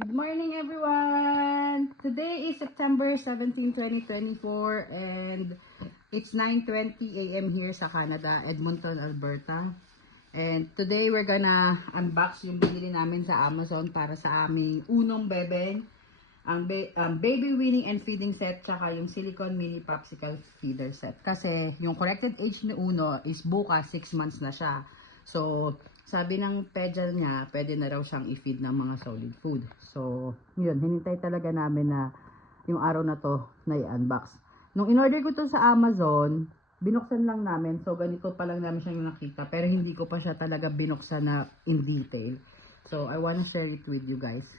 Good morning, everyone! Today is September 17, 2024 and it's 9:20 a.m. here sa Canada, Edmonton, Alberta. And today we're gonna unbox yung binili namin sa Amazon para sa aming unong bebeng, ang baby weaning and feeding set, tsaka yung silicone mini popsicle feeder set. Kasi yung corrected age ni Uno is bukas, 6 months na siya. So, sabi ng pedal niya, pwede na raw siyang i-feed ng mga solid food. So, yun, hinintay talaga namin na yung araw na to na i-unbox. Nung in-order ko to sa Amazon, binuksan lang namin. So, ganito pa lang namin siyang nakita. Pero hindi ko pa siya talaga binuksan na in detail. So, I wanna share it with you guys.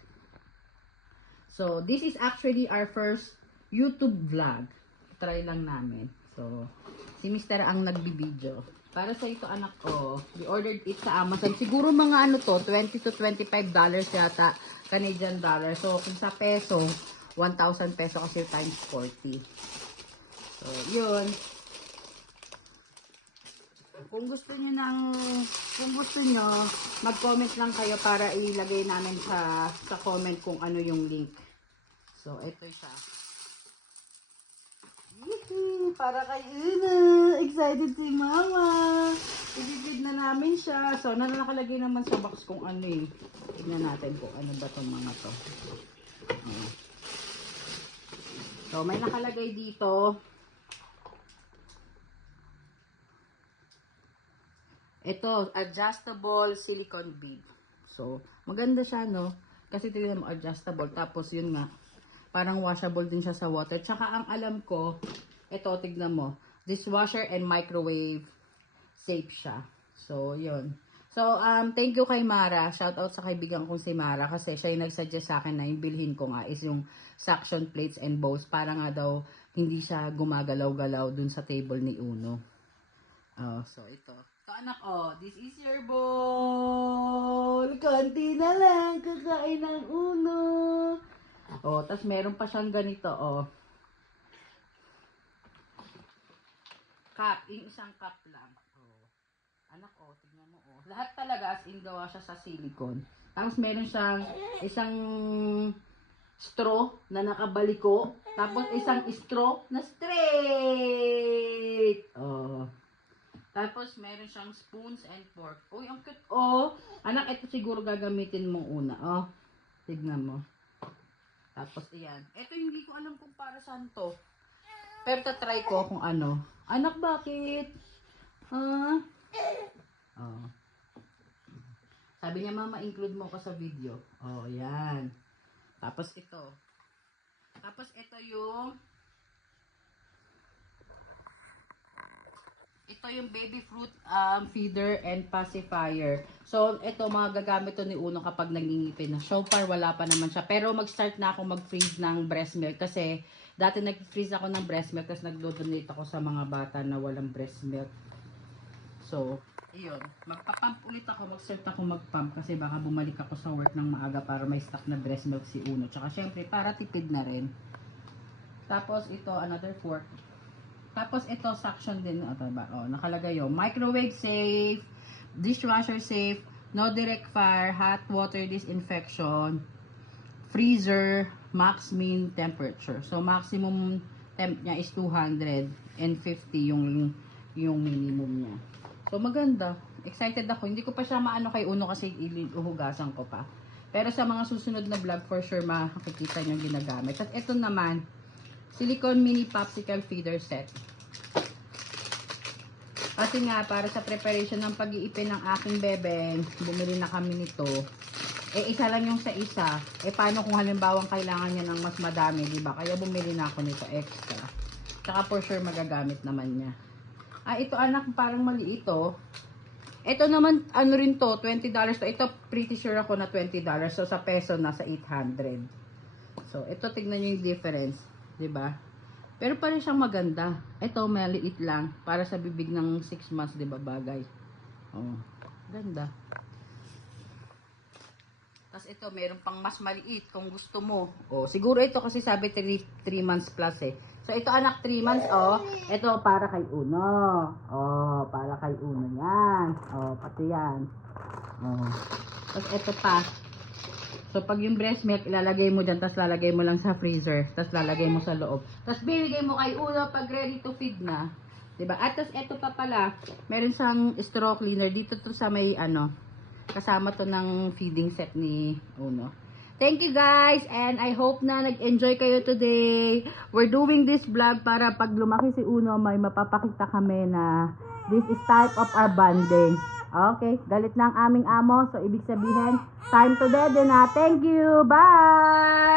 So, this is actually our first YouTube vlog. Try lang namin. So, si Mr. ang nagbibideo. Para sa ito, anak ko, we ordered it sa Amazon. Siguro mga ano to, $20 to $25 yata, Canadian dollar. So, kung sa peso, 1,000 peso kasi times 40. So, yun. Kung gusto nyo, mag-comment lang kayo para ilagay namin sa comment kung ano yung link. So, ito siya. Para kay Una. Excited si Mama. I-feed na namin siya. So, nakalagay naman sa box kung ano eh. Tignan natin kung ano ba itong mga to. So, may nakalagay dito. Ito, adjustable silicone bead. So, maganda siya, no? Kasi tignan mo, adjustable. Tapos, yun nga, parang washable din siya sa water. Tsaka, ang alam ko, ito, tignan mo, dishwasher and microwave safe siya. So, yun. So, thank you kay Mara. Shout out sa kaibigan kong si Mara kasi siya yung nagsuggest sa akin na yung bilhin ko nga is yung suction plates and bowls para nga daw hindi siya gumagalaw-galaw dun sa table ni Uno. Oh, so ito. So, anak, oh, this is your bowl. Konti na lang, kakain ng Uno. Oh, tas meron pa siyang ganito, oh. Cup, yung isang cup lang. Oh. Anak, oh, tingnan mo, oh. Lahat talaga as in gawa siya sa silicone. Tapos meron siyang isang straw na nakabaliko. Tapos isang straw na straight. Oh. Tapos, meron siyang spoons and fork. Uy, ang cute, oh. Anak, ito siguro gagamitin mong una, oh. Tignan mo. Tapos, ayan. Ito, hindi ko alam kung para saan to. Pero, tatry ko kung ano. Anak, bakit? Ah? Oh. Sabi niya, mama, include mo ko sa video. Oh, ayan. Tapos, ito. Tapos, ito yung baby fruit feeder and pacifier. So, ito mga gagamit to ni Uno kapag nangingipin na. So far, wala pa naman siya. Pero mag-start na ako mag-freeze ng breast milk kasi dati nag-freeze ako ng breast milk tapos nag-donate ako sa mga bata na walang breast milk. So, iyon. Magpa-pump ulit ako. Mag-start ako mag-pump kasi baka bumalik ako sa work ng maaga para may stock na breast milk si Uno. Tsaka syempre, para tipid na rin. Tapos, ito, another fork. Tapos ito suction din, nakalagay yung microwave safe, dishwasher safe, no direct fire, hot water disinfection, freezer, max mean temperature. So maximum temp niya is 250 yung minimum niya. So maganda. Excited ako. Hindi ko pa siya maano kay Uno kasi ihugasan ko pa. Pero sa mga susunod na vlog for sure makikita niyo ginagamit. At ito naman, silicone mini popsicle feeder set. Kasi nga, para sa preparation ng pag-iipin ng aking bebeng, bumili na kami nito. Eh, isa lang yung sa isa. Eh, paano kung halimbawa kailangan niya ng mas madami, diba? Kaya bumili na ako nito extra. Tsaka for sure magagamit naman niya. Ah, ito anak, parang maliit to. Ito naman, ano rin to, $20 to. Ito, pretty sure ako na $20. So, sa peso, nasa 800. So, ito, tignan niyo yung difference. Diba? Pero pa rin siyang maganda. Ito, maliit lang. Para sa bibig ng 6 months, diba, bagay. Oh, ganda. Tapos ito, meron pang mas maliit kung gusto mo. Oh, siguro ito kasi sabi 3 months plus eh. So, ito anak 3 months, oh. Ito para kay Uno. Oh, para kay Uno yan. Oh, pati yan. Oh. Tapos ito pa. So, pag yung breast milk, ilalagay mo dyan, tapos lalagay mo lang sa freezer, tapos lalagay mo sa loob. Tapos, bibigay mo kay Uno pag ready to feed na. Diba? At tapos, eto pa pala, meron siyang straw cleaner. Dito to sa may, kasama to ng feeding set ni Uno. Thank you guys, and I hope na nag-enjoy kayo today. We're doing this vlog para pag lumaki si Uno, may mapapakita kami na this is type of our bonding. Okay, galit na ang aming amo. So, ibig sabihin, time to dede na. Thank you. Bye!